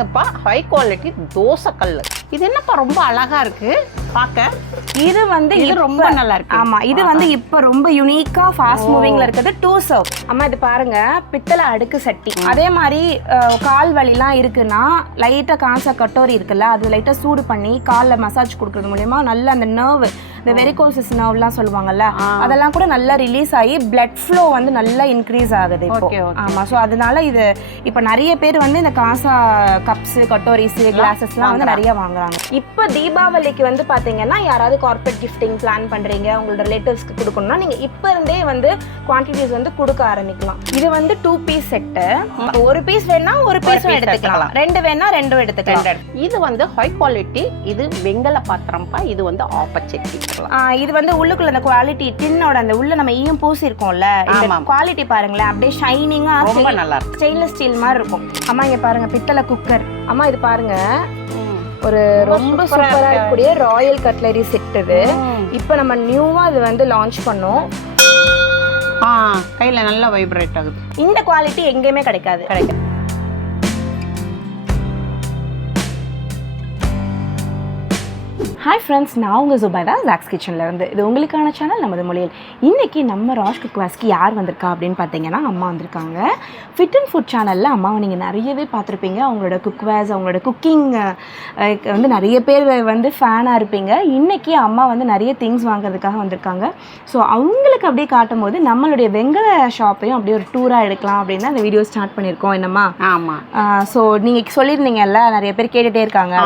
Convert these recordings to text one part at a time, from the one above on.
வந்துப்பா high quality dosa கல். இது என்னப்பா ரொம்ப அழகா இருக்கு பார்க்க. இது வந்து இது ரொம்ப நல்லா இருக்கு. ஆமா, இது வந்து இப்ப ரொம்ப யூனிக்கா ஃபாஸ்ட் மூவிங்ல இருக்குது 2 சர்வ். அம்மா இது பாருங்க, பித்தளை அடுக்கு சட்டி. அதே மாதிரி கால் வலிலாம் இருக்குன்னா லைட்டா காசா கட்டோரி இருக்குல்ல, அது லைட்டா சூடு பண்ணி கால்ல மசாஜ் கொடுக்கறது மூலமா நல்ல அந்த நர்வ், இந்த வெரிகோசிஸ் நர்வ்லாம் சொல்லுவாங்கல்ல, அதெல்லாம் கூட நல்லா ரிலீஸ் ஆகி பிளட் ஃப்ளோ வந்து நல்லா இன்க்ரீஸ் ஆகுது இப்போ. ஆமா, ஸோ அதனால இது இப்போ நிறைய பேர் வந்து இந்த காசா கப்ஸ், கட்டோரிஸ், கிளாஸஸ்லாம் வந்து நிறைய வாங்குறாங்க. இப்போ தீபாவளிக்கு வந்து பாத்தீங்கன்னா யாராவது கார்பரேட் கிஃப்டிங் பிளான் பண்றீங்க, உங்களோட ரிலேட்டிவ்ஸ்க்கு கொடுக்கணும்னா நீங்க இப்போ இருந்தே வந்து குவான்டிட்டிஸ் வந்து கொடுக்க ஆரம்பிக்கலாம். இது வந்து 2 பீஸ் செட்டு. ஒரு பீஸ் வேணா ஒரு பீஸும் எடுத்துக்கலாம், 2 வேணா 2 எடுத்துக்கலாம். இது வந்து ஹை குவாலிட்டி. இது வெங்கல பாத்திரம்ப்பா. இது வந்து ஆப்பர்ச்சுனிட்டி. இது வந்து உள்ளுக்குள்ள அந்த குவாலிட்டி டின்னோட அந்த உள்ள நம்ம ஈயம் பூசி இருக்கோம்ல, இந்த குவாலிட்டி பாருங்களேன், அப்படியே ஷைனிங்கா ரொம்ப நல்லா இருக்கு. ஸ்டெயின்லெஸ் ஸ்டீல் மாதிரி இருக்கும். அம்மா இங்க பாருங்க, பித்தளை குக்கர். அம்மா இது பாருங்க, ஒரு ரொம்ப சூப்பரா இருக்கக்கூடிய ராயல் கட்லரி செட். இது இப்போ நம்ம நியூவா இது வந்து லான்ச் பண்ணோம். கையில நல்லா வைப்ரேட் ஆகுது. இந்த குவாலிட்டி எங்கேயுமே கிடைக்காது. ஹாய் ஃப்ரெண்ட்ஸ், நான் உங்கள் ஜுபைதா ஜாக்ஸ் கிச்சனில் இருந்து. இது உங்களுக்கான சேனல் நமது மொழியில். இன்றைக்கி நம்ம ராஷ் குக்வாஸ்க்கு யார் வந்திருக்கா அப்படின்னு பார்த்தீங்கன்னா அம்மா வந்திருக்காங்க. ஃபிட் அண்ட் ஃபுட் சேனலில் அம்மாவை நீங்கள் நிறையவே பார்த்துருப்பீங்க. அவங்களோட குக்வாஸ், அவங்களோட குக்கிங் வந்து நிறைய பேர் வந்து ஃபேனாக இருப்பீங்க. இன்றைக்கி அம்மா வந்து நிறைய திங்ஸ் வாங்குறதுக்காக வந்திருக்காங்க. ஸோ அவங்களுக்கு அப்படியே காட்டும் போது நம்மளுடைய வெங்கல ஷாப்பையும் அப்படியே ஒரு டூராக எடுக்கலாம் அப்படின்னு அந்த வீடியோ ஸ்டார்ட் பண்ணியிருக்கோம். என்னம்மா? ஆமாம். ஸோ நீங்கள் சொல்லியிருந்தீங்கல்ல, நிறைய பேர் கேட்டுகிட்டே இருக்காங்க.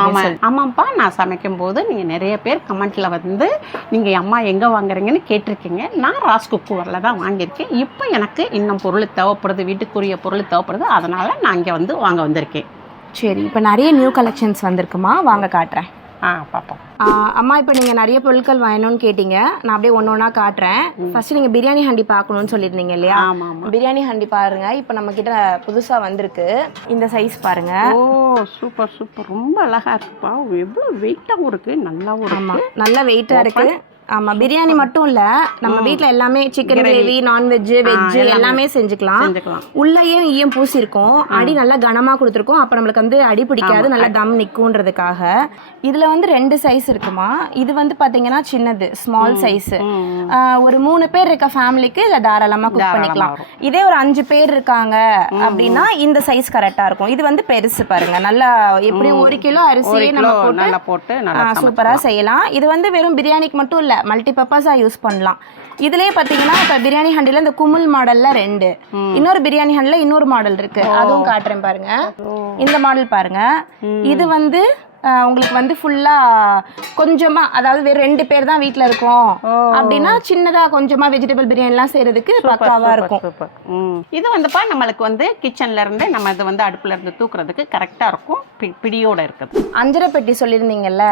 ஆமாம்ப்பா, நான் சமைக்கும் போது நீங்கள் நிறைய பேர் கமெண்ட்ல வந்து நீங்கள் அம்மா எங்கே வாங்குறீங்கன்னு கேட்டிருக்கீங்க. நான் ராஸ் குக்வேரில் தான் வாங்கியிருக்கேன். இப்போ எனக்கு இன்னும் பொருள் தேவைப்படுது, வீட்டுக்குரிய பொருள் தேவைப்படுது, அதனால நான் இங்கே வந்து வாங்க வந்திருக்கேன். சரி, இப்போ நிறைய நியூ கலெக்ஷன்ஸ் வந்திருக்குமா, வாங்க காட்டுறேன். பார்ப்போம். அம்மா இப்போ நீங்கள் நிறைய பொருட்கள் வாங்கணும்னு கேட்டீங்க. நான் அப்படியே ஒன்று ஒன்றா காட்டுறேன். ஃபர்ஸ்ட் நீங்கள் பிரியாணி ஹண்டி பார்க்கணும்னு சொல்லியிருந்தீங்க இல்லையா? பிரியாணி ஹண்டி பாருங்க, இப்போ நம்ம கிட்ட புதுசாக வந்திருக்கு. இந்த சைஸ் பாருங்க. ஓ சூப்பர் சூப்பர், ரொம்ப அழகா இருக்குப்பா. எவ்வளோ வெயிட்டாகவும் இருக்கு, நல்லாவும் இருக்கு. ஆமாம், நல்ல வெயிட்டாக இருக்கு. ஆமாம், பிரியாணி மட்டும் இல்லை, நம்ம வீட்டில் எல்லாமே சிக்கன் கிரேவி, நான்வெஜ்ஜு, வெஜ்ஜு எல்லாமே செஞ்சுக்கலாம். உள்ளேயே ஈயம் பூசிருக்கோம், அடி நல்லா கனமாக கொடுத்துருக்கோம். அப்போ நம்மளுக்கு வந்து அடி பிடிக்காது, நல்லா தம் நிற்கும்ன்றதுக்காக. இதில் வந்து 2 சைஸ் இருக்குமா. இது வந்து பார்த்தீங்கன்னா சின்னது, ஸ்மால் சைஸு. ஒரு 3 பேர் இருக்க ஃபேமிலிக்கு இதில் தாராளமாக குக் பண்ணிக்கலாம். இதே ஒரு 5 பேர் இருக்காங்க அப்படின்னா இந்த சைஸ் கரெக்டாக இருக்கும். இது வந்து பெருசு பாருங்க, நல்லா எப்படியும் 1 கிலோ அரிசியே நம்ம போட்டு சூப்பராக செய்யலாம். இது வந்து வெறும் பிரியாணிக்கு மட்டும் இல்லை, மல்டி பர்பஸாக யூஸ் பண்ணலாம். இதுலயே பாத்தீங்கன்னா இப்ப பிரியாணி ஹண்டில இந்த குமுல் மாடல்ல 2, இன்னொரு பிரியாணி ஹண்டில இன்னொரு மாடல் இருக்கு, அதுவும் காட்டுறேன் பாருங்க. இந்த மாடல் பாருங்க. இது வந்து உங்களுக்கு வந்து ஃபுல்லா கொஞ்சமா, அதாவது வெறும் 2 பேர் தான் வீட்டில் இருக்கோம் அப்படின்னா சின்னதா கொஞ்சமா வெஜிடபிள் பிரியாணிலாம் செய்யறதுக்கு பக்காவா இருக்கும். இது வந்துப்பா நம்மளுக்கு வந்து கிச்சன்ல இருந்து நம்ம இது வந்து அடுப்புல இருந்து தூக்குறதுக்கு கரெக்டா இருக்கும், பிடியோட இருக்குது. அஞ்சரை பெட்டி சொல்லியிருந்தீங்கல்ல,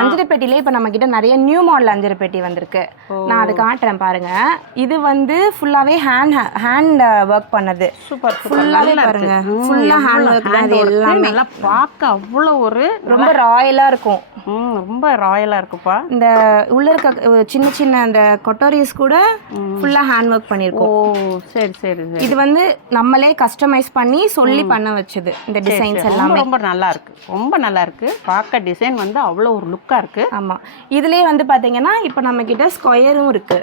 அஞ்சரை பெட்டிலே இப்போ நம்ம கிட்ட நிறைய நியூ மாடல் அஞ்சரை பெட்டி வந்திருக்கு. நான் அதை காட்டுறேன் பாருங்க. இது வந்து ஃபுல்லாவே ஹேண்ட் ஒர்க் பண்ணது. சூப்பர், ஃபுல்லாவே பாருங்க, ஃபுல்லா ஹேண்ட் ஒர்க் தான். இது எல்லாமே நல்லா பார்க்க அவ்வளோ ஒரு ரொம்ப ராயலா இருக்கும். ரொம்ப ராயலா இருக்குப்பா. இந்த உள்ள இருக்க சின்ன சின்ன அந்த கொட்டோரிஸ் கூட ஃபுல்லா ஹேண்ட் ஒர்க் பண்ணிருக்கோம். ஓ சரி சரி. இது வந்து நம்மளே கஸ்டமைஸ் பண்ணி சொல்லி பண்ண வச்சது. இந்த டிசைன்ஸ் எல்லாமே ரொம்ப நல்லா இருக்கு, ரொம்ப நல்லா இருக்கு. பார்க்க டிசைன் வந்து அவ்வளோ ஒரு லுக்கா இருக்கு. ஆமா, இதுலயே வந்து பாத்தீங்கன்னா இப்போ நம்ம கிட்ட ஸ்கொயரும் இருக்கு.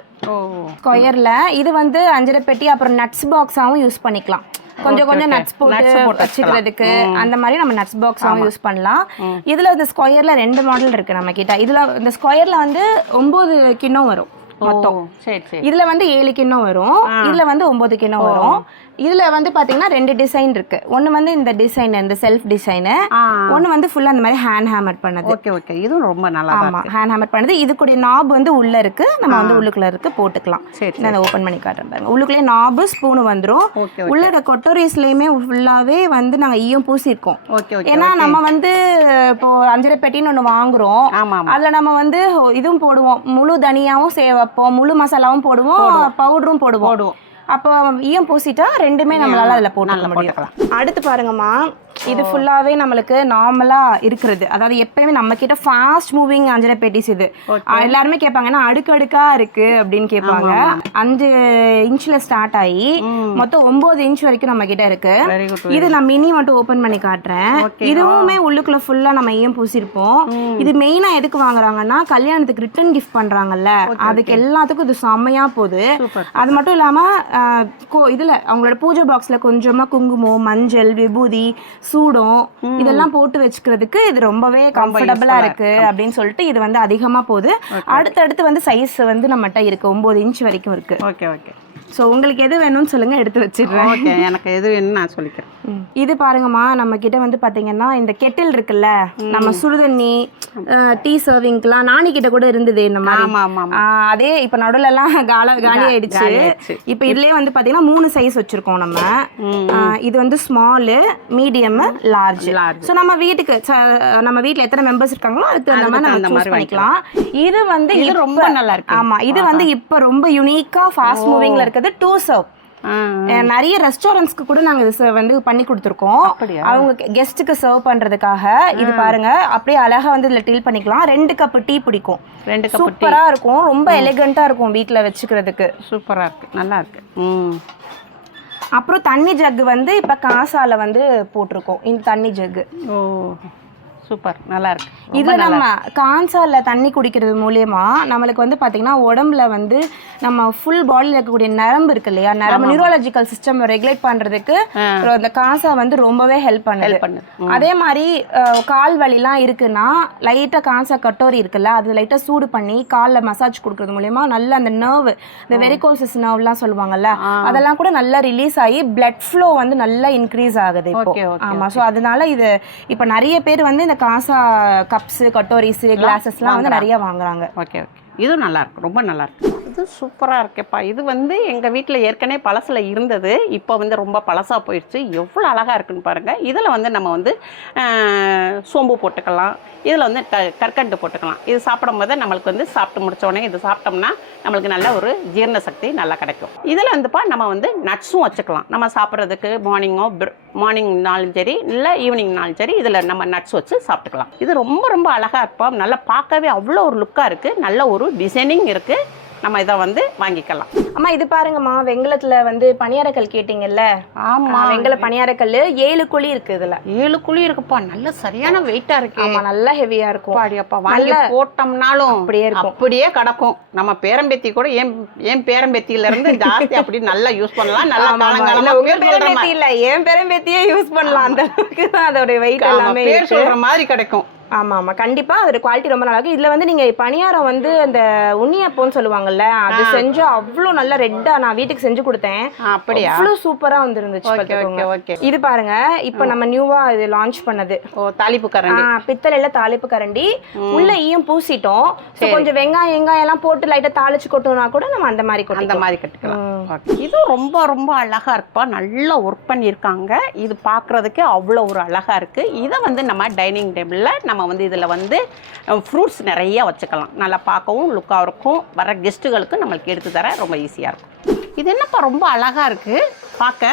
ஸ்கொயர்ல இது வந்து அஞ்சரை பெட்டி, அப்புறம் நட்ஸ் பாக்ஸாவும் யூஸ் பண்ணிக்கலாம். கொஞ்சம் கொஞ்சம் நட்ஸ் போட்டு வச்சுக்கிறதுக்கு அந்த மாதிரி நம்ம நட்ஸ் பாக்ஸாவும் யூஸ் பண்ணலாம். இதுல இந்த ஸ்கொயர்ல 2 மாடல் இருக்கு நம்ம கிட்ட. இதுல இந்த ஸ்கொயர்ல வந்து 9 கிண்ணம் வரும் மொத்தம். இதுல வந்து 7 கிண்ணம் வரும், இதுல வந்து 9 கிண்ணம் வரும். இதுல வந்து பாத்தீங்கன்னா 2 டிசைன் இருக்கு. ஒன்னு வந்து இந்த டிசைன், இந்த செல்ஃப் டிசைன். ஒன்னு வந்து ஃபுல்லா அந்த மாதிரி ஹேண்ட் ஹேமர் பண்ணது. ஓகே ஓகே, இது ரொம்ப நல்லா இருக்கு. ஆமா, ஹேண்ட் ஹேமர் பண்ணது. இது கூட நாப் வந்து உள்ள இருக்கு, நம்ம வந்து உள்ளுக்குள்ள இருக்கு போட்டுக்கலாம். நான் ஓபன் பண்ணி காட்டுறேன் பாருங்க. உள்ளுக்குள்ளே நாப், ஸ்பூன் வந்துரும். உள்ள கொட்டோரிஸ்லயுமே ஃபுல்லாவே வந்து நாங்க ஈயம் பூசி இருக்கோம். ஏன்னா நம்ம வந்து இப்போ அஞ்சரை பெட்டின்னு ஒண்ணு வாங்குறோம், அதுல நம்ம வந்து இதுவும் போடுவோம், முழு தனியாவும் வைப்போம், முழு மசாலாவும் போடுவோம், பவுடரும் போடுவோம். அப்போ ஈயம் பூசிட்டா 2மே நம்மளால அதில் போட்டுக்க முடியும். அடுத்து பாருங்கம்மா, இது ஃபுல்லாவே நம்மளுக்கு நார்மலா இருக்கிறது. அதாவது எப்பயுமே நம்ம கிட்ட ஃபாஸ்ட் மூவிங் அஞ்சரை பெட்டிஸ் இது. எல்லாருமே கேட்பாங்கன்னா அடுக்கடுக்கா இருக்கு அப்படின்னு கேட்பாங்க. 5 இன்ச்ல ஸ்டார்ட் ஆகி மொத்தம் 9 இன்ச் வரைக்கும் நம்ம கிட்ட இருக்கு. இது நான் மினி மட்டும் ஓபன் பண்ணி காட்டுறேன். இதுவுமே உள்ளுக்குள்ள ஃபுல்லா நம்ம ஈயம் பூசிருப்போம். இது மெயினா எதுக்கு வாங்குறாங்கன்னா கல்யாணத்துக்கு ரிட்டர்ன் கிஃப்ட் பண்றாங்கல்ல, அதுக்கு எல்லாத்துக்கும் இது செம்மையா போகுது. அது மட்டும் இல்லாம இதுல அவங்களோட பூஜை பாக்ஸ்ல கொஞ்சமா குங்குமம், மஞ்சள், விபூதி, சூடம் இதெல்லாம் போட்டு வச்சுக்கிறதுக்கு இது ரொம்பவே கம்ஃபர்டபுளா இருக்கு அப்படின்னு சொல்லிட்டு இது வந்து அதிகமா போகுது. அடுத்தடுத்து வந்து சைஸ் வந்து நம்மகிட்ட இருக்கு, 9 இன்ச் வரைக்கும் இருக்கு. Okay okay. ஸோ உங்களுக்கு எது வேணும்னு சொல்லுங்க, எடுத்து வச்சிடுறேன். ஓகே, எனக்கு எது வேணும்னு நான் சொல்லிக்கிறேன். இது பாருங்கம்மா, நம்ம கிட்ட வந்து பாத்தீங்கன்னா இந்த கெட்டில் இருக்குல்ல, நம்ம சுடுதண்ணி டீ சர்விங்க்குலாம் நானி கிட்ட கூட இருந்தது இந்த மாதிரி. அதே இப்ப நடுவுல எல்லாம் காலி ஆயிடுச்சு. இப்ப இதுலயே வந்து பாத்தீங்கன்னா 3 சைஸ் வச்சிருக்கோம் நம்ம. இது வந்து ஸ்மாலு, மீடியம், லார்ஜ். ஸோ நம்ம வீட்டுல எத்தனை மெம்பர்ஸ் இருக்காங்களோ அதுக்கு அந்த மாதிரி நம்ம சூஸ் பண்ணிக்கலாம். இது வந்து ரொம்ப நல்லா இருக்கு. ஆமா, இது வந்து இப்ப ரொம்ப யூனிக்கா ஃபாஸ்ட் மூவிங்ல இருக்கிறது 2 சர்வ். நிறைய ரெஸ்டாரண்ட்ஸ்க்கு கூட நாங்க இது வந்து பண்ணி கொடுத்துருக்கோம். அவங்க கெஸ்ட்டுக்கு சர்வ் பண்றதுக்காக. இது பாருங்க, அப்படியே அழகா வந்து இதுல டீல் பண்ணிக்கலாம். 2 கப் டீ பிடிக்கும். 2 கப் சூப்பரா இருக்கும், ரொம்ப எலிகண்டா இருக்கும் வீட்ல வச்சுக்கிறதுக்கு. சூப்பரா இருக்கு, நல்லா இருக்கு. அப்புறம் தண்ணி ஜக்கு வந்து இப்ப காசால வந்து போட்டிருக்கோம். இந்த தண்ணி ஜக்கு சூப்பர், நல்லா இருக்கு. இது நம்ம கான்சால தண்ணி குடிக்கிறது மூலியமா நம்மளுக்கு வந்து பாத்தீங்கன்னா உடம்புல வந்து நம்ம ஃபுல் பாடியில இருக்கக்கூடிய நரம்பு இருக்கு இல்லையா, நரம்பு நியூரோலஜிக்கல் சிஸ்டம் ரெகுலேட் பண்றதுக்கு அந்த காசா வந்து ரொம்பவே ஹெல்ப் பண்ணுது. அதே மாதிரி கால் வலிலாம் இருக்குன்னா லைட்டா காசா கட்டோரி இருக்குல்ல, அது லைட்டா சூடு பண்ணி காலில் மசாஜ் கொடுக்கறது மூலியமா நல்ல அந்த நர்வ், இந்த வெரிகோசஸ் நர்வ்லாம் சொல்லுவாங்கல்ல, அதெல்லாம் கூட நல்லா ரிலீஸ் ஆகி பிளட் ஃப்ளோ வந்து நல்லா இன்க்ரீஸ் ஆகுது இப்போ. ஆமா, ஸோ அதனால இது இப்போ நிறைய பேர் வந்து இந்த காசா கப்ஸ், கட்டோரிஸ், கிளாஸஸ்லாம் வந்து நிறைய வாங்குறாங்க. ஓகே ஓகே, இதுவும் நல்லா இருக்கு, ரொம்ப நல்லா இருக்கு. இது சூப்பராக இருக்கேப்பா. இது வந்து எங்கள் வீட்டில் ஏற்கனவே பழசில் இருந்தது, இப்போ வந்து ரொம்ப பழசாக போயிடுச்சு. எவ்வளோ அழகாக இருக்குன்னு பாருங்கள். இதில் வந்து நம்ம வந்து சோம்பு போட்டுக்கலாம், இதில் வந்து கற்கண்டு போட்டுக்கலாம். இது சாப்பிடும் போது நம்மளுக்கு வந்து சாப்பிட்டு முடிச்ச உடனே இது சாப்பிட்டோம்னா நம்மளுக்கு நல்ல ஒரு ஜீரண சக்தி நல்லா கிடைக்கும். இதில் வந்துப்பா நம்ம வந்து நட்ஸும் வச்சுக்கலாம். நம்ம சாப்பிட்றதுக்கு மார்னிங்னாலும் சரி, இல்லை ஈவினிங்னாலும் சரி, இதில் நம்ம நட்ஸ் வச்சு சாப்பிட்டுக்கலாம். இது ரொம்ப ரொம்ப அழகாக இருப்பா. நல்லா பார்க்கவே அவ்வளோ ஒரு லுக்காக இருக்குது, நல்ல ஒரு டிசைனிங் இருக்குது. நம்ம இதை வந்து வாங்கிக்கலாம். அம்மா இது பாருங்கம்மா, வெங்கலத்துல வந்து பணியாரக்கல் கேட்டீங்கல்ல. ஆமா, வெங்கல பணியாரக்கல் 7 குழி இருக்கு. இதுல 7 குழி இருக்குப்பா. நல்ல சரியான வெயிட்டா இருக்கு. ஆமா, நல்லா ஹெவியா இருக்கும். பாடியப்பா, வாங்கி போட்டோம்னாலும் அப்படியே இருக்கும், அப்படியே கிடக்கும். நம்ம பேரம்பேத்தி கூட ஏன் பேரம்பேத்தியில இருந்து ஜாஸ்தி அப்படி நல்லா யூஸ் பண்ணலாம். நல்லா பேரம்பேத்தி இல்ல, ஏன் பேரம்பேத்தியே யூஸ் பண்ணலாம். அந்த அளவுக்கு அதோட வெயிட் எல்லாமே பேர் சொல்ற மாதிரி கிடைக்கும். ஆமா ஆமா, கண்டிப்பா அதோட குவாலிட்டி ரொம்ப நல்லா இருக்கு. இதுல வந்து நீங்க பணியாரம் வந்து அந்த உண்ணியப்போன்னு சொல்லுவாங்கல்ல, அது செஞ்சு அவ்வளோ நல்லா ரெட்டா நான் வீட்டுக்கு செஞ்சு கொடுத்தேன். அப்படியே அவ்வளோ சூப்பரா வந்துருந்துச்சு. இது பாருங்க, இப்ப நம்ம நியூவா இது லான்ச் பண்ணது தாளிப்பு கரண்டி, பித்தளையில தாளிப்பு கரண்டி. உள்ள ஈயம் பூசிட்டோம். கொஞ்சம் வெங்காயம் எல்லாம் போட்டு லைட்டா தாளிச்சு கொட்டோம்னா கூட நம்ம அந்த மாதிரி கட்டுக்கலாம். இது ரொம்ப ரொம்ப அழகா இருக்குப்பா. நல்லா ஒர்க் பண்ணியிருக்காங்க. இது பாக்குறதுக்கு அவ்வளோ ஒரு அழகா இருக்கு. இதை வந்து நம்ம டைனிங் டேபிள்ல நம்ம வந்து இதில் வந்து ஃப்ரூட்ஸ் நிறைய வச்சுக்கலாம். நல்லா பார்க்கவும் லுக்காக இருக்கும். வர கெஸ்ட்டுகளுக்கு நம்மளுக்கு எடுத்து தர ரொம்ப ஈஸியாக இருக்கும். இது என்னப்பா ரொம்ப அழகாக இருக்குது பார்க்க.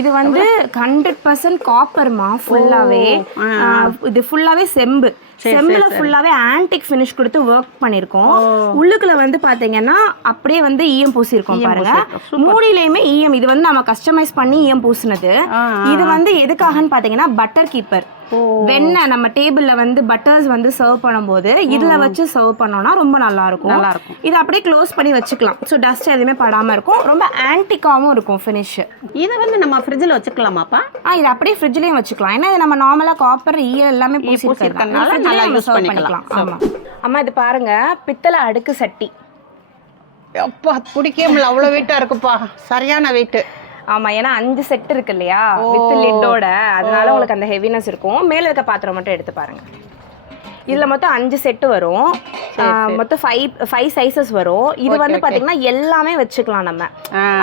இது வந்து 100% காப்பர்மா. ஃபுல்லாவே இது ஃபுல்லாவே செம்பு. செம்புல ஃபுல்லாவே ஆன்டிக் ஃபினிஷ் கொடுத்து ஒர்க் பண்ணிருக்கோம். உள்ளுக்குள்ள வந்து பாத்தீங்கன்னா அப்படியே வந்து ஈயம் பூசிருக்கோம் பாருங்க. மூடியிலயுமே ஈயம். இது வந்து நம்ம கஸ்டமைஸ் பண்ணி ஈயம் பூசினது. இது வந்து எதுக்காகன்னு பாத்தீங்கன்னா பட்டர் கீப்பர். வெண்ணெய் நம்ம டேபிள்ல வந்து பட்டர்ஸ் வந்து சர்வ் பண்ணும்போது இதுல வச்சு சர்வ் பண்ணோம்னா ரொம்ப நல்லா இருக்கும். இது அப்படியே க்ளோஸ் பண்ணி வச்சுக்கலாம். ஸோ டஸ்ட் எதுவுமே படாம இருக்கும். ரொம்ப ஆன்டிக்காவும் இருக்கும் ஃபினிஷ். இதை வந்து நம்ம ஃப்ரிட்ஜில் வச்சுக்கலாமாப்பா? இது அப்படியே ஃப்ரிட்ஜ்லயும் வச்சுக்கலாம். ஏன்னா இது நம்ம நார்மலா காப்பர் ஈயம் எல்லாமே பூசிருக்கறதுனால நல்லா யூஸ் பண்ணிக்கலாம். ஆமா அம்மா, இது பாருங்க, பித்தளை அடுக்கு சட்டி. அப்பா பிடிக்கல, அவ்வளோ வெயிட்டா இருக்குப்பா. சரியான வெயிட். ஆமா, ஏன்னா 5 செட் இருக்கு இல்லையா வித் லிட்டோட, அதனால உங்களுக்கு அந்த ஹெவினஸ் இருக்கும். மேல இருக்க பாத்திரம் மட்டும் எடுத்து பாருங்க. இதுல மொத்தம் 5 செட்டு வரும். மொத்தம் 5 சைஸஸ் வரும். இது வந்து பாத்தீங்கன்னா எல்லாமே வச்சுக்கலாம் நம்ம.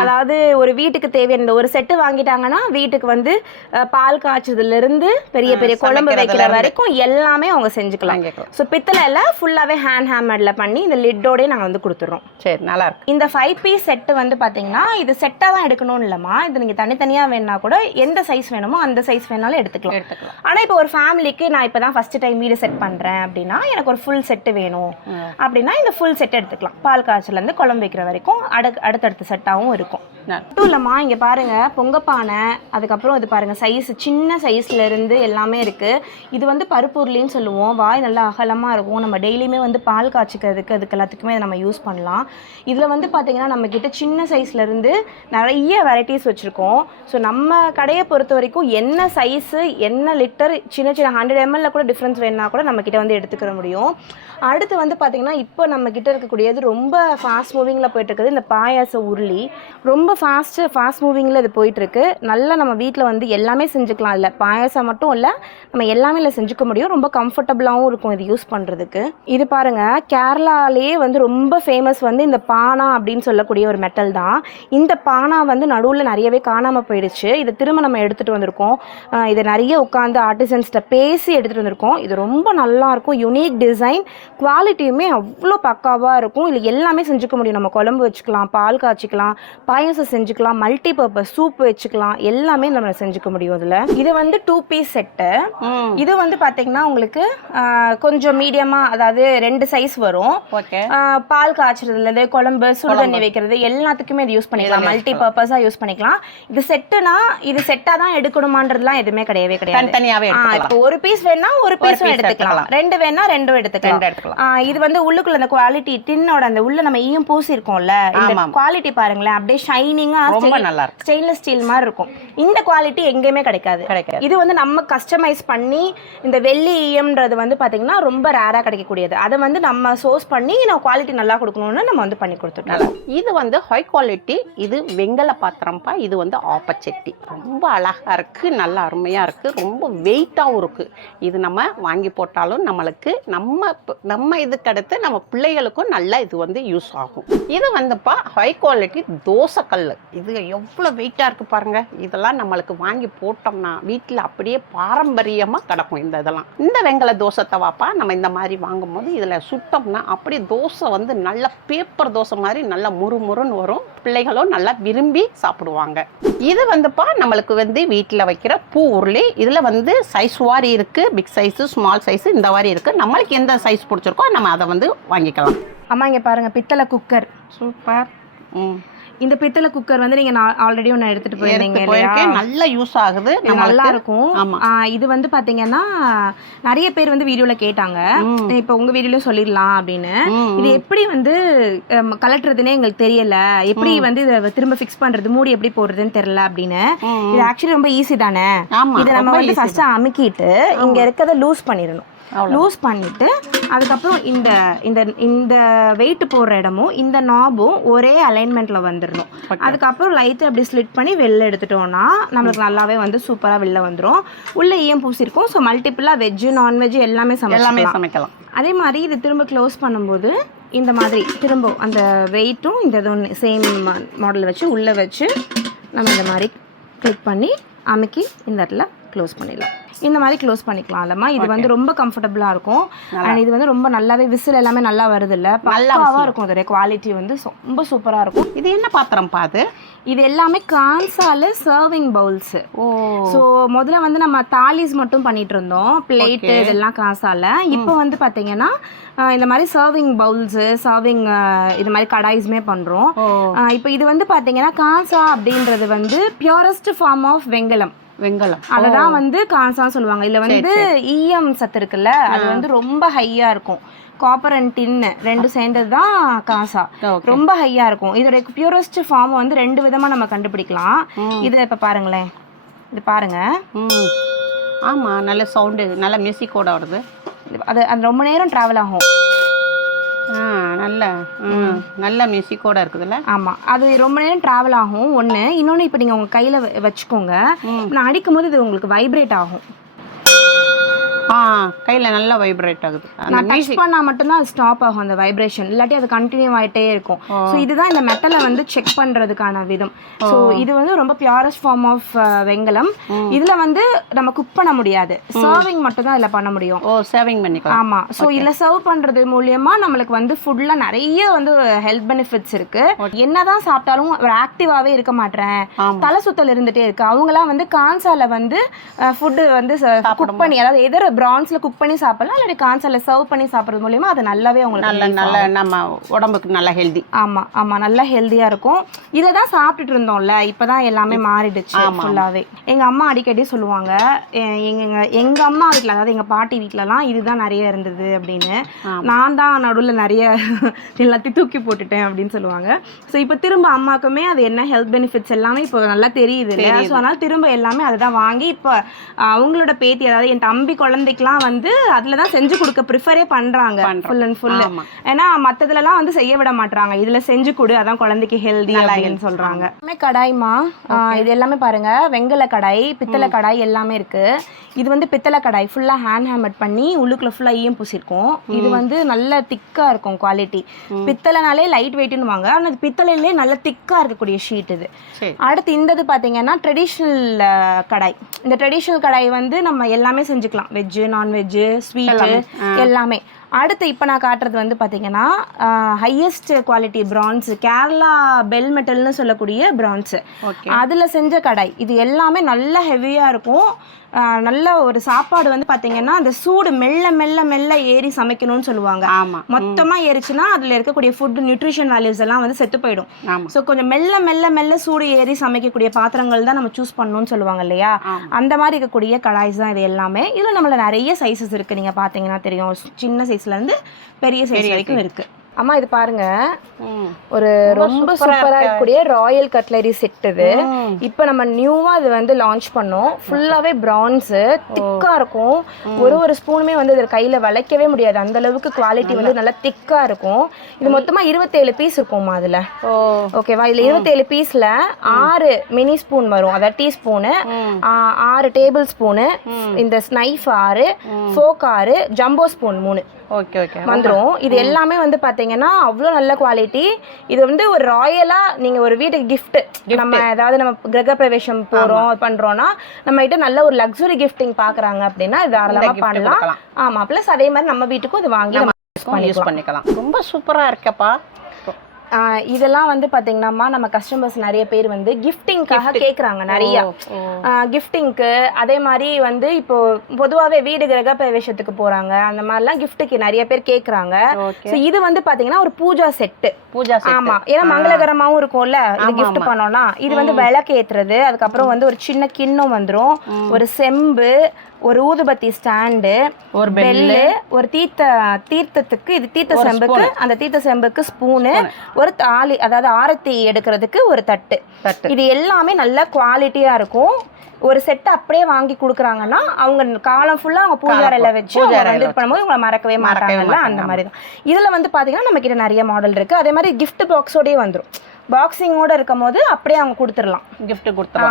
அதாவது ஒரு வீட்டுக்கு தேவையான ஒரு செட்டு வாங்கிட்டாங்கன்னா வீட்டுக்கு வந்து பால் காய்ச்சதுல இருந்து பெரிய பெரிய குழம்பு வைக்கிற வரைக்கும் எல்லாமே அவங்க செஞ்சுக்கலாம். ஸோ பித்தளைல ஃபுல்லாவே ஹேண்ட் ஹேமர்ல பண்ணி இந்த லிட்டோடய நாங்க வந்து கொடுத்துறோம். சரி, நல்லா இருக்கு. இந்த 5 பீஸ் செட்டு வந்து பாத்தீங்கன்னா இது செட்டா தான் எடுக்கணும்னு இல்லம்மா, இது நீங்க தனித்தனியா வேணா கூட எந்த சைஸ் வேணுமோ அந்த சைஸ் வேணாலும் எடுத்துக்கலாம். ஆனா இப்போ ஒரு ஃபேமிலிக்கு நான் இப்பதான் ஃபர்ஸ்ட் டைம் வீடு செட் பண்றேன் அப்படின்னா எனக்கு ஒரு ஃபுல் செட்டு வேணும் அப்படின்னா இந்த ஃபுல் செட் எடுத்துக்கலாம். பால் காய்ச்சல இருந்து குழம்பு வைக்கிற வரைக்கும் அடுத்தடுத்த செட்டாவும் இருக்கும். மட்டும் இல்லம்மா, இங்க பாருங்க பொங்கப்பானை, அதுக்கப்புறம் இது பாருங்க சைஸ் சின்ன சைஸ்ல இருந்து எல்லாமே இருக்கு. இது வந்து பருப்புருளின்னு சொல்லுவோம். வாய் நல்லா அகலமா இருக்கும். நம்ம டெய்லியுமே வந்து பால் காய்ச்சிக்கிறதுக்கு அதுக்கு எல்லாத்துக்குமே நம்ம யூஸ் பண்ணலாம். இதுல வந்து பாத்தீங்கன்னா நம்ம கிட்ட சின்ன சைஸ்ல இருந்து நிறைய வெரைட்டிஸ் வச்சிருக்கோம். ஸோ நம்ம கடையை பொறுத்த வரைக்கும் என்ன சைஸ் என்ன லிட்டர் சின்ன 100 ml கூட டிஃப்ரென்ஸ் வேணும்னா கூட நம்ம கிட்ட வந்து எடுத்துக்கிற முடியும். அடுத்து வந்து பாத்தீங்கன்னா இப்போ நம்ம கிட்ட இருக்கக்கூடியது ரொம்ப ஃபாஸ்ட் மூவிங்ல போயிட்டு இருக்குது இந்த பாயாச உருளி. ரொம்ப ஃபாஸ்ட் மூவிங்ல இது போயிட்டு இருக்கு. நல்லா நம்ம வீட்டில் வந்து எல்லாமே செஞ்சுக்கலாம். இல்லை பாயாசம் மட்டும் இல்லை, நம்ம எல்லாமே இல்லை செஞ்சுக்க முடியும். ரொம்ப கம்ஃபர்டபுளாகவும் இருக்கும் இது யூஸ் பண்ணுறதுக்கு. இது பாருங்க, கேரளாலேயே வந்து ரொம்ப ஃபேமஸ் வந்து இந்த பானா அப்படின்னு சொல்லக்கூடிய ஒரு மெட்டல் தான். இந்த பானா வந்து நடுவில் நிறையவே காணாமல் போயிடுச்சு. இதை திரும்ப நம்ம எடுத்துகிட்டு வந்திருக்கோம். இதை நிறைய உட்காந்து ஆர்டிசன்ஸ்கிட்ட பேசி எடுத்துகிட்டு வந்திருக்கோம். இது ரொம்ப நல்லா இருக்கும். யுனிக் டிசைன், குவாலிட்டியுமே அவ்வளோ பக்காவாக இருக்கும். இல்லை எல்லாமே செஞ்சுக்க முடியும். நம்ம குழம்பு வச்சுக்கலாம், பால் காய்ச்சிக்கலாம், பாயாசம் செஞ்சுக்கலாம், மல்டி பர்பஸ் சூப் வச்சுக்கலாம், எல்லாமே நம்ம செஞ்சுக்க முடியும். இதில் இது வந்து 2 பீஸ் செட்டு. இது வந்து பார்த்தீங்கன்னா உங்களுக்கு கொஞ்சம் மீடியமாக, அதாவது 2 சைஸ் வரும். பால் காய்ச்சறதுலேருந்து குழம்பு சுடுதண்ணி வைக்கிறது எல்லாத்துக்குமே இது யூஸ் பண்ணிக்கலாம். மல்டி பர்பஸாக யூஸ் பண்ணிக்கலாம். இது செட்டுனா இது செட்டாக தான் எடுக்கணுமான்றதுலாம் எதுவுமே கிடையவே கிடையாது. தனியாகவே இப்போ ஒரு பீஸ் வேணா ஒரு பீஸும் எடுத்துக்கலாம், 2 வேணா 2 எடுத்துக்கலாம். இது வந்து உள்ளுக்குள்ள அந்த குவாலிட்டி டின்னோட அந்த உள்ள நம்ம ஈயம் பூசி இருக்கோம்ல, இந்த குவாலிட்டி பாருங்களேன், அப்படியே ஷைனிங்கா ஸ்டெயின்லெஸ் ஸ்டீல் மாதிரி இருக்கும். இந்த குவாலிட்டி எங்கேயுமே கிடைக்காது. இது வந்து நம்ம கஸ்டமைஸ் பண்ணி இந்த வெள்ளி ஈயம்ன்றது வந்து பாத்தீங்கன்னா ரொம்ப ரேரா கிடைக்கக்கூடியது. அதை வந்து நம்ம சோர்ஸ் பண்ணி நம்ம குவாலிட்டி நல்லா கொடுக்கணும்னு நம்ம வந்து பண்ணி கொடுத்துட்டோம். இது வந்து ஹை குவாலிட்டி. இது வெங்கல பாத்திரம்ப்பா. இது வந்து ஆப்பச்சட்டி. ரொம்ப அழகா இருக்கு, நல்லா அருமையா இருக்கு, ரொம்ப வெயிட்டாகவும் இருக்கு. இது நம்ம வாங்கி போட்டாலும் நம்மளுக்கு நம்ம இதுக்கு அடுத்து நம்ம பிள்ளைகளுக்கும் நல்லா இது வந்து யூஸ் ஆகும். இது வந்துப்பா ஹை குவாலிட்டி தோசைக்கல். இது எவ்வளோ வெயிட்டாக இருக்குது பாருங்க. இதெல்லாம் நம்மளுக்கு வாங்கி போட்டோம்னா வீட்டில் அப்படியே பாரம்பரியமாக கிடக்கும். இதெல்லாம் இந்த வெங்கல தோசை தவாப்பா நம்ம இந்த மாதிரி வாங்கும்போது இதில் சுட்டோம்னா அப்படியே தோசை வந்து நல்ல பேப்பர் தோசை மாதிரி நல்லா முறுமுறுன்னு வரும். பிள்ளைகளும் நல்லா விரும்பி சாப்பிடுவாங்க. இது வந்துப்பா நம்மளுக்கு வந்து வீட்டில் வைக்கிற பூ உருளி. இதில் வந்து சைஸ் வாரி இருக்குது, பிக் சைஸு ஸ்மால் சைஸு இந்த மாதிரி இருக்குது. நம்மளுக்கு எந்த சைஸ் பிடிச்சிருக்கோ நம்ம அதை வந்து வாங்கிக்கலாம். அம்மா இங்கே பாருங்க, பித்தளை குக்கர். சூப்பர். இந்த பித்தளை குக்கர் வந்து நீங்க ஆல்ரெடி ஒன்று எடுத்துட்டு போயிருந்தீங்க, நல்லா யூஸ் ஆகுது, நல்லா இருக்கும். இது வந்து பாத்தீங்கன்னா நிறைய பேர் வந்து வீடியோல கேட்டாங்க, இப்ப உங்க வீடியோலயும் சொல்லிடலாம் அப்படின்னு. இது எப்படி வந்து கலட்டுறதுன்னே எங்களுக்கு தெரியல, எப்படி வந்து இதை திரும்ப ஃபிக்ஸ் பண்றது, மூடி எப்படி போடுறதுன்னு தெரியல அப்படின்னு. இது ஆக்சுவலி ரொம்ப ஈஸி தானே. இதை நம்ம வந்து ஃபர்ஸ்ட் அமுக்கிட்டு இங்க இருக்கிறத லூஸ் பண்ணிடணும். லூஸ் பண்ணிட்டு அதுக்கப்புறம் இந்த இந்த இந்த வெயிட் போடுற இடமும் இந்த நாபும் ஒரே அலைன்மெண்ட்ல வந்துடணும். அதுக்கப்புறம் லைட்டை அப்படி ஸ்லிட் பண்ணி வெளில எடுத்துட்டோம்னா நம்மளுக்கு நல்லாவே வந்து சூப்பரா வெளில வந்துடும். உள்ள ஈயம் பூசிருக்கும். ஸோ மல்டிபிளா வெஜ்ஜு நான்வெஜ் எல்லாமே சமைக்கலாம். அதே மாதிரி இது திரும்ப க்ளோஸ் பண்ணும்போது இந்த மாதிரி திரும்ப அந்த வெயிட்டும் இந்த இதுவும் சேம் மாடல் வச்சு உள்ளே வச்சு நம்ம இந்த மாதிரி கிளிக் பண்ணி அமுக்கி இந்த இடத்துல க்ளோஸ் பண்ணிடலாம். இந்த மாதிரி க்ளோஸ் பண்ணிக்கலாம். இல்லம்மா இது வந்து ரொம்ப கம்ஃபர்டபுளாக இருக்கும். அண்ட் இது வந்து ரொம்ப நல்லாவே விசில் எல்லாமே நல்லா வருது இல்லை, நல்லாவா இருக்கும். அதோட குவாலிட்டி வந்து ரொம்ப சூப்பராக இருக்கும். இது என்ன பாத்திரம் பாது? இது எல்லாமே கான்சால சர்விங் பவுல்ஸ். ஸோ முதல்ல வந்து நம்ம தாலிஸ் மட்டும் பண்ணிட்டு இருந்தோம், பிளேட்டு இதெல்லாம் காசால. இப்போ வந்து பார்த்தீங்கன்னா இந்த மாதிரி சர்விங் பவுல்ஸு, சர்விங் இது மாதிரி கடாய்ஸுமே பண்ணுறோம். இப்போ இது வந்து பார்த்தீங்கன்னா காசா அப்படின்றது வந்து பியூரஸ்ட் ஃபார்ம் ஆஃப் வெங்கலம். அததான் வந்து காசா சொல்லுவாங்க. இதுல வந்து ஈயம் சத்து இருக்குல்ல, அது வந்து ரொம்ப ஹையா இருக்கும். காப்பர் அண்ட் டின் 2 சேர்ந்தது தான் காசா, ரொம்ப ஹையா இருக்கும். இதோட பியூரஸ்ட் ஃபார்ம் வந்து 2 விதமா நம்ம கண்டுபிடிக்கலாம். இது இப்ப பாருங்களேன், இது பாருங்க. ஆமா, நல்ல சவுண்டு, நல்ல மியூசிக்கோட வருது. அது ரொம்ப நேரம் டிராவல் ஆகும். நல்ல மியூசிக்கோட இருக்குதுல்ல. ஆமாம், அது ரொம்ப நேரம் ட்ராவல் ஆகும். ஒன்று. இன்னொன்று, இப்போ நீங்கள் உங்கள் கையில் வச்சுக்கோங்க, நான் அடிக்கும் போது இது உங்களுக்கு வைப்ரேட் ஆகும். கையில் நல்லா வைப்ரேட் ஆகுது. நான் டச் பண்ணா மட்டும்தான் அது ஸ்டாப் ஆகும் அந்த வைப்ரேஷன், இல்லாட்டி அது கண்டினியூ ஆகிட்டே இருக்கும். ஸோ இதுதான் இந்த மெட்டலை வந்து செக் பண்ணுறதுக்கான விதம். ஸோ இது வந்து ரொம்ப பியூரஸ்ட் ஃபார்ம் ஆஃப் வெங்கலம். இதில் வந்து நம்ம குக் பண்ண முடியாது, சர்விங் மட்டும் தான் இதில் பண்ண முடியும். சர்விங் பண்ணிக்கலாம். ஆமாம். ஸோ இதில் சர்வ் பண்ணுறது மூலியமா நம்மளுக்கு வந்து ஃபுட்டில் நிறைய வந்து ஹெல்த் பெனிஃபிட்ஸ் இருக்கு. என்னதான் சாப்பிட்டாலும் ஒரு ஆக்டிவாகவே இருக்க மாட்டேன், தலை சுத்தல் இருந்துகிட்டே இருக்கு. அவங்களாம் வந்து கான்சால வந்து ஃபுட்டு வந்து குக் பண்ணி, அதாவது எதிர பிரான்ஸ்ல குக் பண்ணி சாப்பிடலாம், இல்லாட்டி கான்சால சர்வ் பண்ணி சாப்பிட்றது மூலியமா அது நல்லாவே உங்களுக்கு நல்ல நம்ம உடம்புக்கு நல்லா ஹெல்தி. ஆமாம் ஆமாம், நல்லா ஹெல்த்தியாக இருக்கும். இதை தான் சாப்பிட்டுட்டு இருந்தோம்ல, இப்போ தான் எல்லாமே மாறிடுச்சு ஃபுல்லாகவே. எங்கள் அம்மா அடிக்கடி சொல்லுவாங்க, எங்கள் அம்மா வீட்டில், அதாவது எங்கள் பாட்டி வீட்டிலலாம் இதுதான் நிறைய இருந்தது அப்படின்னு. நான் தான் நடுவில் நிறைய எல்லாத்தையும் தூக்கி போட்டுட்டேன் அப்படின்னு சொல்லுவாங்க. ஸோ இப்போ திரும்ப அம்மாக்குமே அது என்ன ஹெல்த் பெனிஃபிட்ஸ் எல்லாமே இப்போ நல்லா தெரியுது இல்லையா? ஸோ அதனால் திரும்ப எல்லாமே அதை தான் வாங்கி இப்போ அவங்களோட பேத்தி, அதாவது என் தம்பி குழந்தைக்கெலாம் வந்து அதில் தான் செஞ்சு கொடுக்க ப்ரிஃபரே பண்ணுறாங்க ஃபுல் அண்ட் ஃபுல்லு. ஏன்னா மற்றதுலலாம் வந்து செய்ய விட மாட்டாங்க, இதில் செஞ்சு கொடு, அதான் குழந்தைக்கு ஹெல்தி அப்படின்னு சொல்கிறாங்க. எல்லாமே கடாய்மா, இது எல்லாமே பாருங்க, வெங்கல கடாய், பித்தளை கடாய் எல்லாமே இருக்கு. இது வந்து பித்தளை கடாய், ஃபுல்லாக ஹேண்ட் ஹேமட் பண்ணி உள்ளுக்குள்ள ஃபுல்லாக ஈயம் பூசிருக்கும். இது வந்து நல்ல திக்காக இருக்கும் குவாலிட்டி. பித்தளைனாலே லைட் வெயிட்னு வாங்க, ஆனால் அது பித்தளையிலே நல்ல திக்காக இருக்கக்கூடிய ஷீட் இது. அடுத்து இந்தது பார்த்தீங்கன்னா ட்ரெடிஷ்னல் கடாய். இந்த ட்ரெடிஷ்னல் கடாய் வந்து நம்ம எல்லாமே செஞ்சுக்கலாம், வெஜ்ஜு நான்வெஜ்ஜு ஸ்வீட்டு எல்லாமே. அடுத்து இப்போ நான் காட்டுறது வந்து பார்த்தீங்கன்னா highest quality bronze, Kerala bell மெட்டல்னு சொல்லக்கூடிய பிரான்ஸு, அதில் செஞ்ச கடாய். இது எல்லாமே நல்ல ஹெவியாக இருக்கும். நல்ல ஒரு சாப்பாடு வந்து பார்த்தீங்கன்னா அந்த சூடு மெல்ல மெல்ல மெல்ல ஏறி சமைக்கணும்னு சொல்லுவாங்க. மொத்தமாக ஏறிச்சுன்னா அதில் இருக்கக்கூடிய ஃபுட் நியூட்ரிஷன் வேல்யூஸ் எல்லாம் வந்து செத்து போயிடும். ஸோ கொஞ்சம் மெல்ல மெல்ல மெல்ல சூடு ஏறி சமைக்கக்கூடிய பாத்திரங்கள் தான் நம்ம சூஸ் பண்ணணும்னு சொல்லுவாங்க இல்லையா? அந்த மாதிரி இருக்கக்கூடிய கடாய்ஸ் தான் இது எல்லாமே. இதில் நம்மள நிறைய சைஸஸ் இருக்குது, நீங்கள் பார்த்தீங்கன்னா தெரியும், சின்ன சைஸ்லேருந்து பெரிய சைஸ் வரைக்கும் இருக்குது. அம்மா இது பாருங்க, ஒரு ரொம்ப சூப்பரா இருக்கக்கூடிய ராயல் கட்லரி செட் இது. இப்போ நம்ம நியூவா இது வந்து லான்ச் பண்ணோம். ஃபுல்லாவே பிரான்ஸ், திக்கா இருக்கும். ஒரு ஸ்பூனுமே வந்து இது கையில வளைக்கவே முடியாது, அந்த அளவுக்கு குவாலிட்டி வந்து நல்லா திக்கா இருக்கும். இது மொத்தமா 27 பீஸ் இருக்கும்மா அதுல. ஓகேவா? இதுல 27 பீஸ்ல 6 மினி ஸ்பூன் வரும், அதாவது டீஸ்பூனு 6, டேபிள் ஸ்பூனு, இந்த ஸ்னைஃப் 6, ஃபோக் 6, ஜம்போ ஸ்பூன் 3 வந்துடும். இது எல்லாமே வந்து பாத்தீங்கன்னா அவ்வளோ நல்ல குவாலிட்டி. இது வந்து ஒரு ராயலா நீங்க ஒரு வீட்டுக்கு கிஃப்ட், நம்ம ஏதாவது நம்ம கிரக பிரவேசம் போறோம் பண்றோம்னா நம்ம கிட்ட நல்ல ஒரு லக்ஸுரி கிஃப்டிங் பாக்குறாங்க அப்படின்னா இது தாராளமா பண்ணலாம். ஆமா, பிளஸ் அதே மாதிரி நம்ம வீட்டுக்கும் இது வாங்கி யூஸ் பண்ணிக்கலாம். ரொம்ப சூப்பரா இருக்கப்பா. இதெல்லாம் வந்து பாத்தீங்கன்னா நம்ம கஸ்டமர்ஸ் நிறைய பேர் வந்து கிஃப்டிங்காக கேட்குறாங்க, நிறைய கிஃப்டிங்க்கு. அதே மாதிரி வந்து இப்போ பொதுவாகவே வீடு கிரக பிரவேசத்துக்கு போறாங்க, அந்த மாதிரிலாம் கிஃப்ட்டுக்கு நிறைய பேர் கேட்குறாங்க. ஸோ இது வந்து பாத்தீங்கன்னா ஒரு பூஜா செட்டு. ஆமா, ஏன்னா மங்களகரமாவும் இருக்கும்ல இது கிஃப்ட் பண்ணோம்னா. இது வந்து விளக்கு ஏத்துறது, அதுக்கப்புறம் வந்து ஒரு சின்ன கிண்ணம் வந்துடும், ஒரு செம்பு, ஒரு ஊதுபத்தி ஸ்டாண்டு, ஒரு பெல்லு, ஒரு தீர்த்தத்துக்கு இது தீர்த்த செம்புக்கு, அந்த தீர்த்த செம்புக்கு ஸ்பூனு, ஒரு தாலி அதாவது ஆரத்தி எடுக்கிறதுக்கு ஒரு தட்டு. இது எல்லாமே நல்ல குவாலிட்டியா இருக்கும். ஒரு செட் அப்படியே வாங்கி கொடுக்குறாங்கன்னா அவங்க காலம் ஃபுல்லா அவங்க பூஜாரையில வச்சு வந்து பண்ணும்போது உங்களை மறக்கவே மாட்டாங்கல்ல, அந்த மாதிரி தான். இதுல வந்து பாத்தீங்கன்னா நம்ம கிட்ட நிறைய மாடல் இருக்கு. அதே மாதிரி கிஃப்ட் பாக்ஸோடய வந்துடும், பாக்ஸிங்கோட இருக்கும் போது அப்படியே அவங்க கொடுத்துடலாம்,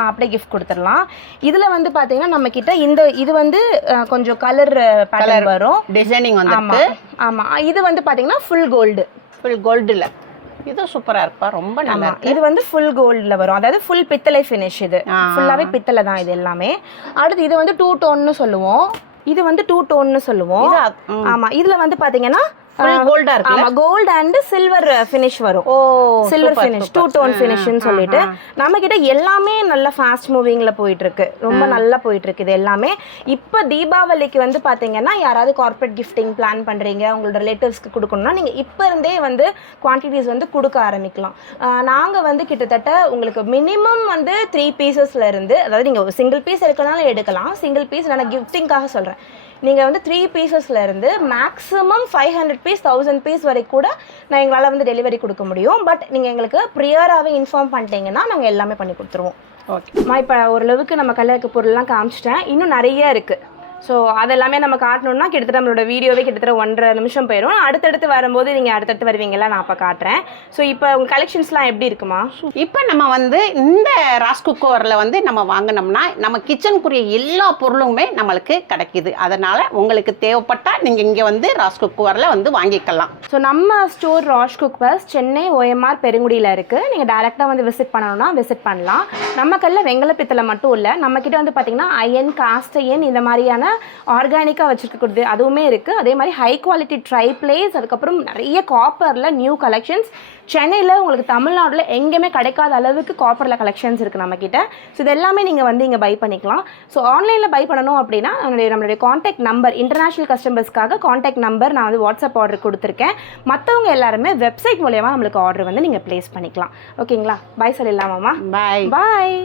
அப்படியே கிஃப்ட் கொடுத்துடலாம். இதுல வந்து பாத்தீங்கன்னா நம்ம கிட்ட இது வந்து கொஞ்சம் கலர் பேட்டர்ன் வரும், டிசைனிங் வந்து. ஆமா, இது வந்து பாத்தீங்கன்னா ஃபுல் கோல்டுல இது சூப்பரா இருப்பா, ரொம்ப நல்லா இருக்கு. இது வந்து ஃபுல் கோல்ட்ல வரும், அதாவது ஃபுல் பித்தளை ஃபினிஷ். இது ஃபுல்லாவே பித்தளை தான் இது எல்லாமே. அடுத்து இது வந்து 2 டோன்னு சொல்லுவோம், இது வந்து 2 டோன்னு சொல்லுவோம். ஆமா, இதுல வந்து பாத்தீங்கன்னா கோல்டா இருக்கு. ஆமா, கோல்ட் அண்ட் சில்வர் ஃபினிஷ் வரும். சில்வர் ஃபினிஷ், 2 டோன் ஃபினிஷ்னு சொல்லிட்டு நம்ம கிட்ட எல்லாமே நல்ல ஃபாஸ்ட் மூவிங்ல போயிட்டு இருக்கு, ரொம்ப நல்லா போயிட்டு இருக்கு இது எல்லாமே. இப்போ தீபாவளிக்கு வந்து பாத்தீங்கன்னா யாராவது கார்ப்பரேட் கிஃப்டிங் பிளான் பண்றீங்க, உங்களோட ரிலேட்டிவ்ஸ்க்கு கொடுக்கணும்னா நீங்க இப்ப இருந்தே வந்து குவான்டிட்டிஸ் வந்து கொடுக்க ஆரம்பிக்கலாம். நாங்க வந்து கிட்டத்தட்ட உங்களுக்கு மினிமம் வந்து 3 பீசஸ்ல இருந்து, அதாவது நீங்க ஒரு சிங்கிள் பீஸ் எடுக்கனாலும் எடுக்கலாம், சிங்கிள் பீஸ் நான் கிஃப்டிங்காக சொல்றேன். நீங்கள் வந்து 3 பீசஸ்ல இருந்து மேக்ஸிமம் 500 பீஸ் 1000 பீஸ் வரைக்கும் கூட நான் எங்களால் வந்து டெலிவரி கொடுக்க முடியும். பட் நீங்கள் எங்களுக்கு ப்ரியராகவே இன்ஃபார்ம் பண்ணிட்டீங்கன்னா நாங்கள் எல்லாமே பண்ணி கொடுத்துருவோம். ஓகேம்மா, இப்போ ஓரளவுக்கு நம்ம கல்யாணக்கு பொருள்லாம் காமிச்சிட்டேன், இன்னும் நிறைய இருக்குது. ஸோ அதெல்லாமே நம்ம காட்டணும்னா கிட்டத்தட்ட நம்மளோட வீடியோவே கிட்டத்தட்ட 1.5 நிமிஷம் போயிடும். அடுத்தடுத்து வரும்போது நீங்கள் அடுத்தடுத்து வருவீங்களா, நான் அப்போ காட்டுறேன். ஸோ இப்போ உங்கள் கலெக்ஷன்ஸ்லாம் எப்படி இருக்குமா? இப்போ நம்ம வந்து இந்த ராஸ் குக்கரில் வந்து நம்ம வாங்கினோம்னா நம்ம கிச்சனுக்குரிய எல்லா பொருளுமே நம்மளுக்கு கிடைக்கிது. அதனால் உங்களுக்கு தேவைப்பட்டால் நீங்கள் இங்கே வந்து ராஸ் குக்கரில் வந்து வாங்கிக்கலாம். ஸோ நம்ம store Rash cookwares Chennai OMR பெருங்குடியில் இருக்குது. நீங்கள் டேரெக்டாக வந்து விசிட் பண்ணணும்னா விசிட் பண்ணலாம். நம்ம கல்லில் வெங்கல பித்தளை மட்டும் இல்லை, நம்மக்கிட்ட வந்து பார்த்திங்கன்னா அயன், காஸ்ட் அயன், இந்த மாதிரியான ஆர்கானிக்காக வச்சுருக்கக்கூடியது அதுவுமே இருக்குது. அதே மாதிரி ஹை குவாலிட்டி ட்ரை பிளேஸ், அதுக்கப்புறம் நிறைய காப்பரில் நியூ கலெக்ஷன்ஸ். சென்னையில் உங்களுக்கு தமிழ்நாட்டில் எங்கேயுமே கிடைக்காத அளவுக்கு காப்பரில் கலெக்ஷன்ஸ் இருக்குது நம்மக்கிட்ட. ஸோ இது எல்லாமே நீங்கள் வந்து இங்கே பை பண்ணிக்கலாம். ஸோ ஆன்லைனில் பை பண்ணணும் அப்படின்னா நம்மளுடைய காண்டாக்ட் நம்பர், இன்டர்நேஷ்னல் கஸ்டமர்ஸ்க்காக காண்டாக்ட் நம்பர் நான் வந்து வாட்ஸ்அப் ஆர்டர் கொடுத்துருக்கேன். மற்றவங்க எல்லாருமே வெப்சைட் மூலயமா நம்மளுக்கு ஆர்டர் வந்து நீங்கள் ப்ளேஸ் பண்ணிக்கலாம். ஓகேங்களா? பை சொல்லிடலாமாம்மா? பாய் பாய்.